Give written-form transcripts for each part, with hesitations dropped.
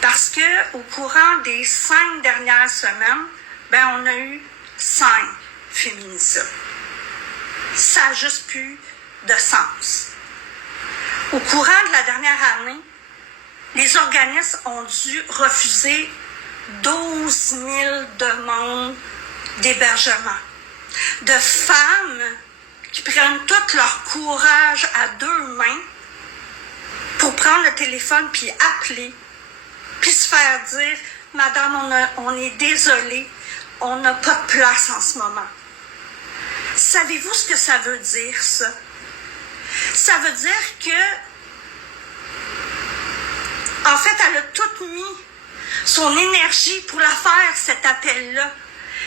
Parce que au courant des 5 dernières semaines, on a eu 5 féminicides. Ça n'a juste plus de sens. Au courant de la dernière année, les organismes ont dû refuser 12 000 demandes d'hébergement de femmes qui prennent tout leur courage à 2 mains pour prendre le téléphone puis appeler, puis se faire dire « Madame, on est désolé, on n'a pas de place en ce moment. » Savez-vous ce que ça veut dire, ça? Ça veut dire que, en fait, elle a tout mis son énergie pour la faire, cet appel-là.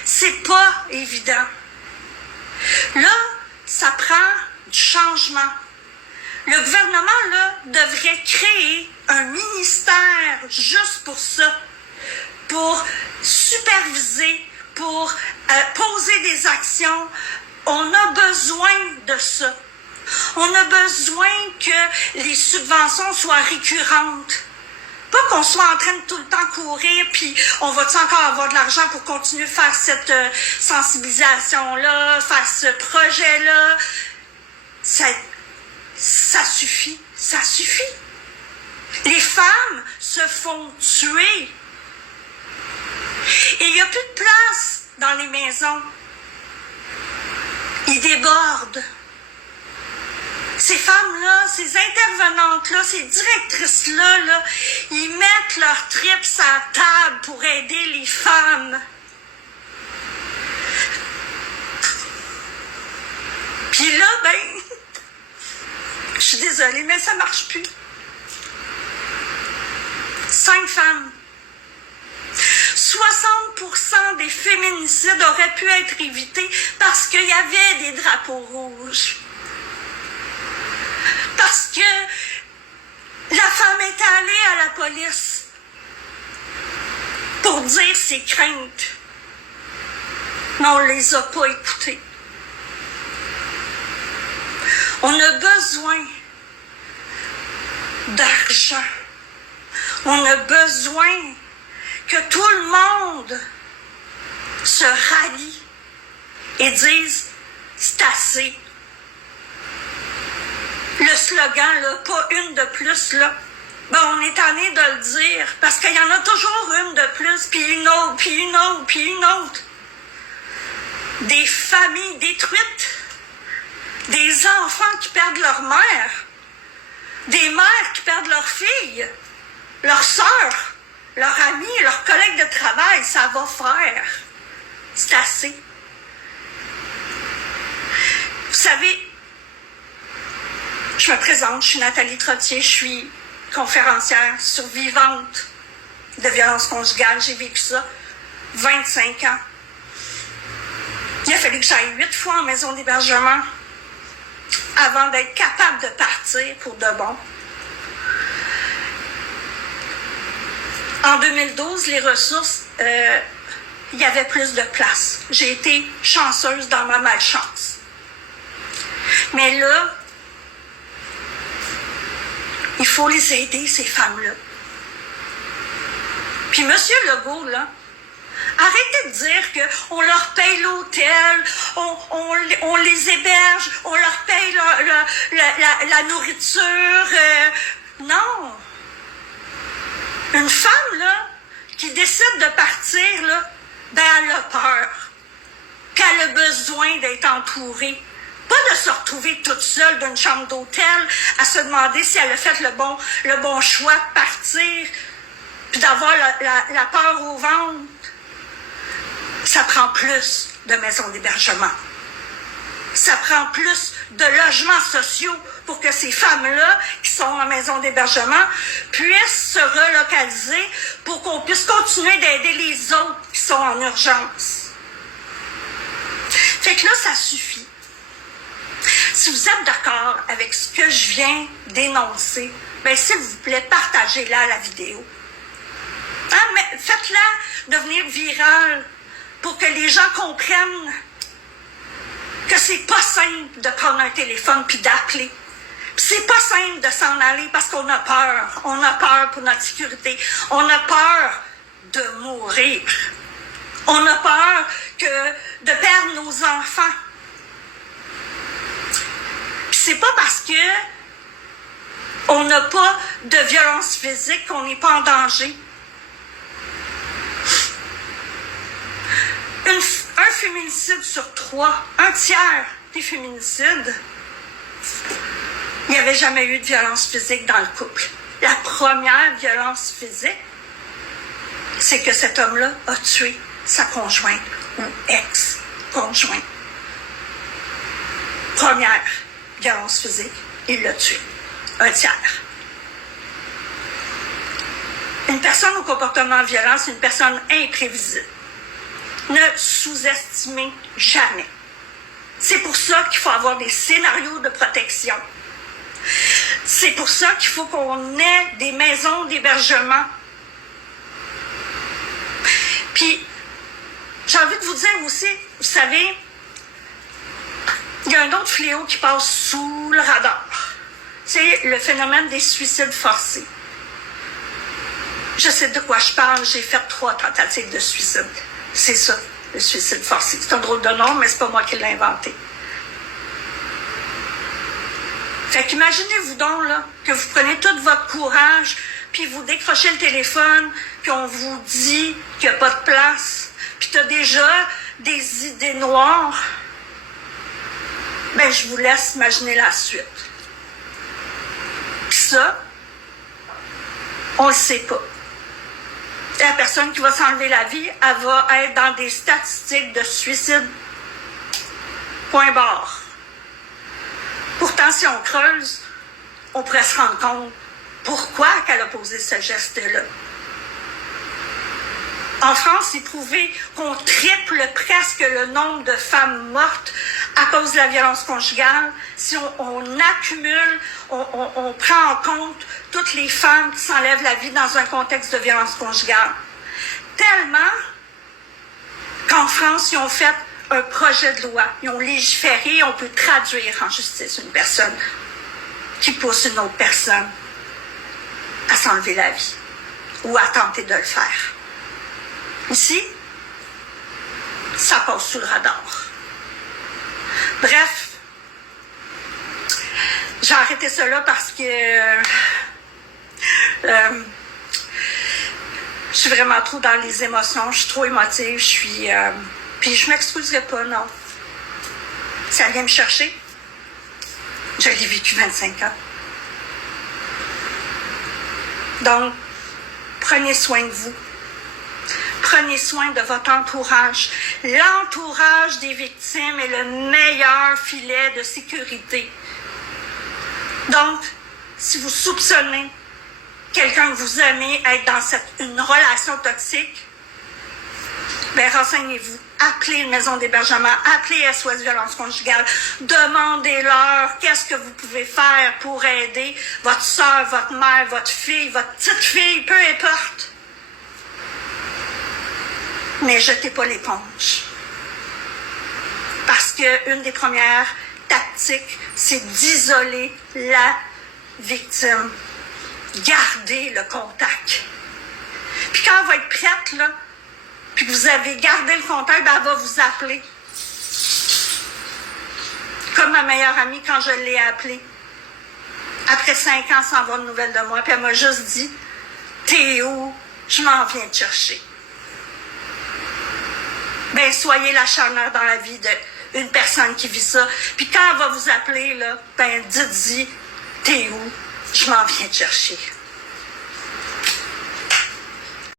C'est pas évident. Là, ça prend du changement. Le gouvernement, là, devrait créer un ministère juste pour ça, pour superviser, pour poser des actions. On a besoin de ça. On a besoin que les subventions soient récurrentes. Pas qu'on soit en train de tout le temps courir, puis on va-tu encore avoir de l'argent pour continuer à faire cette sensibilisation-là, faire ce projet-là. Ça suffit. Ça suffit. Les femmes se font tuer. Et il n'y a plus de place dans les maisons. Ils débordent. Ces femmes-là, ces intervenantes-là, ces directrices-là, ils mettent leurs tripes sur la table pour aider les femmes. Puis là, je suis désolée, mais ça marche plus. 5 femmes. 60% des féminicides auraient pu être évités parce qu'il y avait des drapeaux rouges. Parce que la femme est allée à la police pour dire ses craintes. Mais on ne les a pas écoutées. On a besoin d'argent. On a besoin que tout le monde se rallie et dise « c'est assez ». Le slogan, là, pas une de plus, là, on est tanné de le dire, parce qu'il y en a toujours une de plus, puis une autre, puis une autre, puis une autre. Des familles détruites, des enfants qui perdent leur mère, des mères qui perdent leurs filles, leurs sœurs, leurs amis, leurs collègues de travail, ça va faire. C'est assez. Vous savez, je me présente, je suis Nathalie Trottier, je suis conférencière survivante de violences conjugales. J'ai vécu ça 25 ans. Il a fallu que j'aille 8 fois en maison d'hébergement avant d'être capable de partir pour de bon. En 2012, les ressources, il y avait plus de place. J'ai été chanceuse dans ma malchance. Mais là, il faut les aider, ces femmes-là. Puis M. Legault, là, arrêtez de dire qu'on leur paye l'hôtel, on les héberge, on leur paye la nourriture. Non! Une femme, là, qui décide de partir, là, elle a peur. Qu'elle a besoin d'être entourée. Pas de se retrouver toute seule d'une chambre d'hôtel à se demander si elle a fait le bon choix de partir, puis d'avoir la peur au ventre. Ça prend plus de maisons d'hébergement. Ça prend plus de logements sociaux pour que ces femmes-là, qui sont en maison d'hébergement, puissent se relocaliser pour qu'on puisse continuer d'aider les autres qui sont en urgence. Fait que là, ça suffit. Si vous êtes d'accord avec ce que je viens d'énoncer, s'il vous plaît, partagez-la la vidéo. Mais faites-la devenir virale pour que les gens comprennent que c'est pas simple de prendre un téléphone puis d'appeler. C'est pas simple de s'en aller parce qu'on a peur. On a peur pour notre sécurité. On a peur de mourir. On a peur de perdre nos enfants. Puis c'est pas parce que on n'a pas de violence physique qu'on n'est pas en danger. Un féminicide sur 3, un tiers des féminicides, il n'y avait jamais eu de violence physique dans le couple. La première violence physique, c'est que cet homme-là a tué sa conjointe ou ex-conjointe. Première violence physique, il l'a tué. Un tiers. Une personne au comportement violent, c'est une personne imprévisible. Ne sous-estimez jamais. C'est pour ça qu'il faut avoir des scénarios de protection. C'est pour ça qu'il faut qu'on ait des maisons d'hébergement. Puis, j'ai envie de vous dire aussi, vous savez, il y a un autre fléau qui passe sous le radar. C'est le phénomène des suicides forcés. Je sais de quoi je parle, j'ai fait 3 tentatives de suicide. C'est ça, le suicide forcé. C'est un drôle de nom, mais c'est pas moi qui l'ai inventé. Fait qu'imaginez-vous donc là, que vous prenez tout votre courage, puis vous décrochez le téléphone, puis on vous dit qu'il n'y a pas de place, puis tu as déjà des idées noires. Ben, je vous laisse imaginer la suite. Puis ça, on le sait pas. La personne qui va s'enlever la vie, elle va être dans des statistiques de suicide. Point barre. Pourtant, si on creuse, on pourrait se rendre compte pourquoi qu'elle a posé ce geste-là. En France, c'est prouvé qu'on triple presque le nombre de femmes mortes à cause de la violence conjugale. Si on accumule, on prend en compte toutes les femmes qui s'enlèvent la vie dans un contexte de violence conjugale. Tellement qu'en France, ils ont fait un projet de loi. Ils ont légiféré, on peut traduire en justice une personne qui pousse une autre personne à s'enlever la vie ou à tenter de le faire. Ici, ça passe sous le radar. Bref, j'ai arrêté cela parce que je suis vraiment trop dans les émotions, je suis trop émotive, puis je m'excuserai pas, non. Ça vient me chercher. Je l'ai vécu 25 ans. Donc, prenez soin de vous. Prenez soin de votre entourage. L'entourage des victimes est le meilleur filet de sécurité. Donc, si vous soupçonnez quelqu'un que vous aimez être dans une relation toxique, ben renseignez-vous. Appelez une maison d'hébergement, appelez SOS Violence Conjugale, demandez-leur qu'est-ce que vous pouvez faire pour aider votre soeur, votre mère, votre fille, votre petite fille, peu importe. Mais jetez pas l'éponge. Parce que une des premières tactiques, c'est d'isoler la victime. Gardez le contact. Puis quand elle va être prête, là, puis que vous avez gardé le contact, ben elle va vous appeler. Comme ma meilleure amie, quand je l'ai appelée. Après 5 ans sans avoir de nouvelles de moi, puis elle m'a juste dit « T'es où? Je m'en viens te chercher. » Ben, soyez la chaleur dans la vie d'une personne qui vit ça. Puis quand elle va vous appeler, là, ben, dites-y « T'es où? Je m'en viens te chercher. »